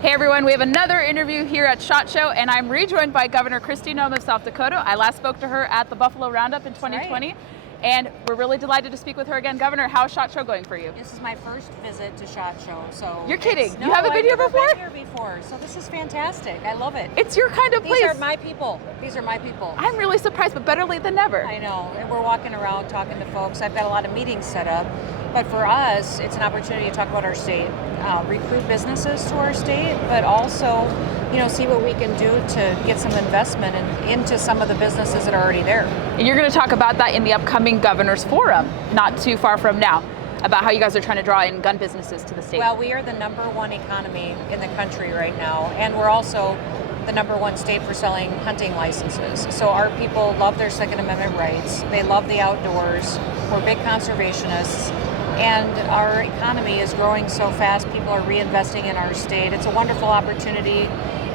Hey everyone, we have another interview here at SHOT Show, and I'm rejoined by Governor Kristi Noem of South Dakota. I last spoke to her at the Buffalo Roundup in 2020, right. and we're really delighted to speak with her again. Governor, how's SHOT Show going for you? This is my first visit to SHOT Show, so... You're kidding? No, you haven't been here before? I've never been here before, so this is fantastic. I love it. It's your kind of place. These are my people. These are my people. I'm really surprised, but better late than never. I know, and we're walking around talking to folks. I've got a lot of meetings set up, but for us, it's an opportunity to talk about our state, recruit businesses to our state, but also, see what we can do to get some investment into some of the businesses that are already there. And you're going to talk about that in the upcoming Governor's Forum, not too far from now, about how you guys are trying to draw in gun businesses to the state. Well, we are the #1 economy in the country right now, and we're also the #1 state for selling hunting licenses. So our people love their Second Amendment rights. They love the outdoors. We're big conservationists. And our economy is growing so fast, people are reinvesting in our state. It's a wonderful opportunity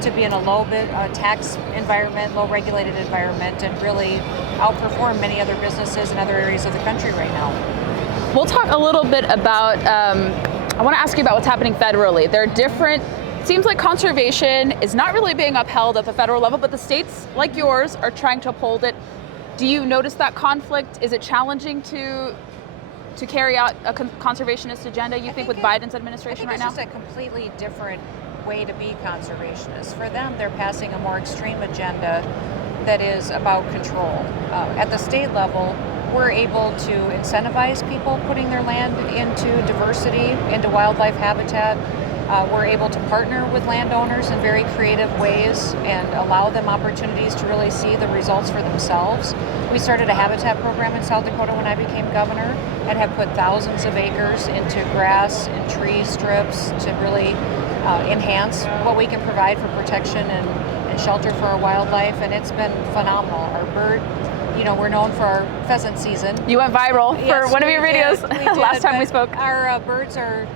to be in a low tax environment, low regulated environment, and really outperform many other businesses in other areas of the country right now. We'll talk a little bit about, I want to ask you about what's happening federally. There are different, it seems like conservation is not really being upheld at the federal level, but the states like yours are trying to uphold it. Do you notice that conflict? Is it challenging to carry out a conservationist agenda, you think with Biden's administration right now? I think it's just a completely different way to be conservationist. For them, they're passing a more extreme agenda that is about control. At the state level, we're able to incentivize people putting their land into diversity, into wildlife habitat. We're able to partner with landowners in very creative ways and allow them opportunities to really see the results for themselves. We started a habitat program in South Dakota when I became governor and have put thousands of acres into grass and tree strips to really enhance what we can provide for protection and shelter for our wildlife, and it's been phenomenal. Our bird, we're known for our pheasant season. You went viral for one of your videos last time we spoke. Our birds are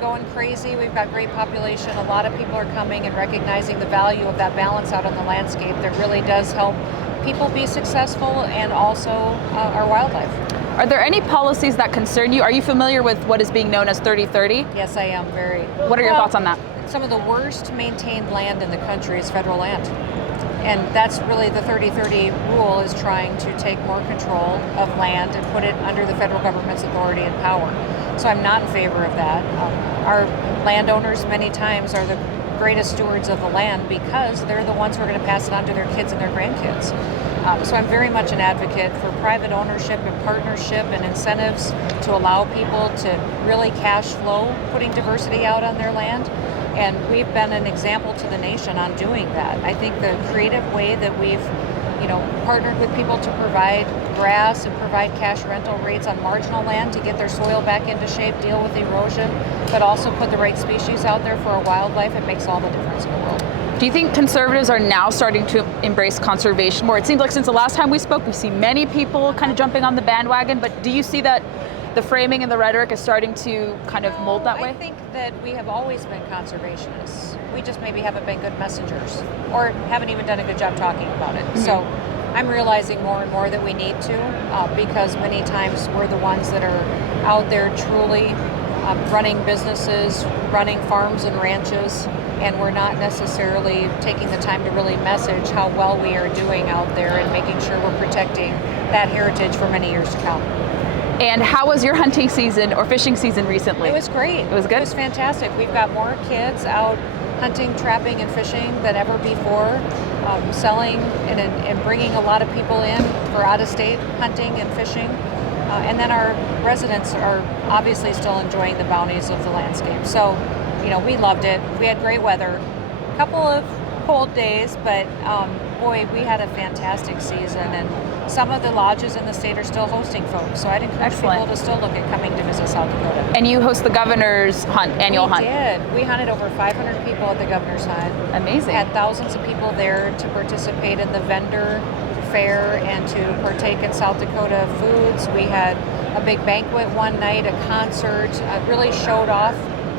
going crazy. We've got great population. A lot of people are coming and recognizing the value of that balance out on the landscape that really does help people be successful and also our wildlife. Are there any policies that concern you? Are you familiar with what is being known as 30/30? Yes, I am very. What are your thoughts on that? Some of the worst maintained land in the country is federal land. And that's really the 30/30 rule, is trying to take more control of land and put it under the federal government's authority and power. So I'm not in favor of that. Our landowners many times are the greatest stewards of the land because they're the ones who are going to pass it on to their kids and their grandkids. So I'm very much an advocate for private ownership and partnership and incentives to allow people to really cash flow putting diversity out on their land. And we've been an example to the nation on doing that. I think the creative way that we've, partnered with people to provide grass and provide cash rental rates on marginal land to get their soil back into shape, deal with erosion, but also put the right species out there for our wildlife, it makes all the difference in the world. Do you think conservatives are now starting to embrace conservation more? It seems like since the last time we spoke, we see many people kind of jumping on the bandwagon, but do you see that the framing and the rhetoric is starting to kind of mold that way? I think that we have always been conservationists. We just maybe haven't been good messengers or haven't even done a good job talking about it. Mm-hmm. So I'm realizing more and more that we need to because many times we're the ones that are out there truly running businesses, running farms and ranches, and we're not necessarily taking the time to really message how well we are doing out there and making sure we're protecting that heritage for many years to come. And how was your hunting season or fishing season recently? It was great. It was good? It was fantastic. We've got more kids out hunting, trapping, and fishing than ever before, selling and bringing a lot of people in for out-of-state hunting and fishing. And then our residents are obviously still enjoying the bounties of the landscape. So, we loved it. We had great weather. A couple of cold days, but boy, we had a fantastic season, and some of the lodges in the state are still hosting folks, so I'd encourage people to still look at coming to visit South Dakota. And you host the governor's annual hunt. We did. We hunted over 500 people at the governor's hunt. Amazing. Had thousands of people there to participate in the vendor fair and to partake in South Dakota foods. We had a big banquet one night, a concert, really showed off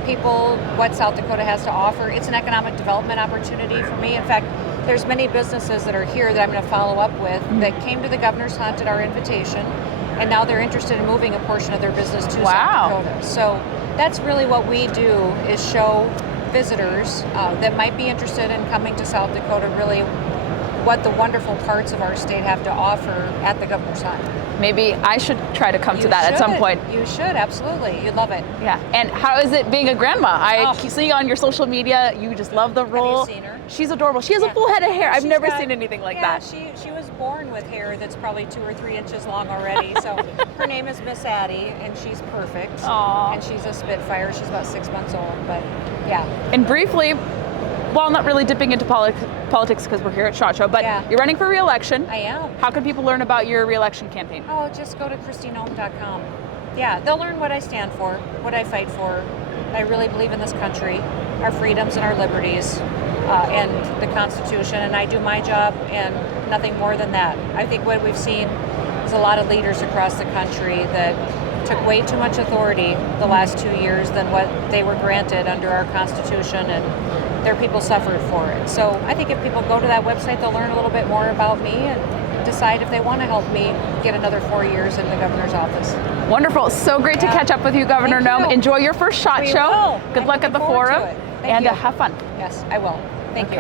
people what South Dakota has to offer. It's an economic development opportunity for me. In fact, there's many businesses that are here that I'm going to follow up with that came to the governor's hunt at our invitation, and now they're interested in moving a portion of their business to South Dakota. So that's really what we do, is show visitors that might be interested in coming to South Dakota, really what the wonderful parts of our state have to offer at the Governor's Hunt. Maybe I should try to come You to that at some should. point. You should, absolutely. You'd love it. Yeah. And how is it being a grandma? I Oh. keep seeing on your social media, you just love the role. seen her? She's adorable. She has a Yeah. full head of hair. I've She's never got- seen anything like yeah, that. She was born with hair that's probably 2 or 3 inches long already. So her name is Miss Addie, and she's perfect. Aw. And she's a Spitfire. She's about 6 months old, but yeah. And briefly, well, not really dipping into politics because we're here at SHOT Show, but Yeah. you're running for re-election. I am. How can people learn about your re-election campaign? Oh, just go to KristiNoem.com. Yeah, they'll learn what I stand for, what I fight for. I really believe in this country, our freedoms and our liberties, and the Constitution, and I do my job and nothing more than that. I think what we've seen is a lot of leaders across the country that took way too much authority the last 2 years than what they were granted under our Constitution, and their people suffered for it. So I think if people go to that website, they'll learn a little bit more about me and decide if they want to help me get another 4 years in the governor's office. Wonderful. So great to Yeah. catch up with you, Governor Thank Noem. you. Enjoy your first SHOT We Show. will. Good I'm luck at the looking forward to forum. it. Thank And you. have fun. Yes, I will. Thank you.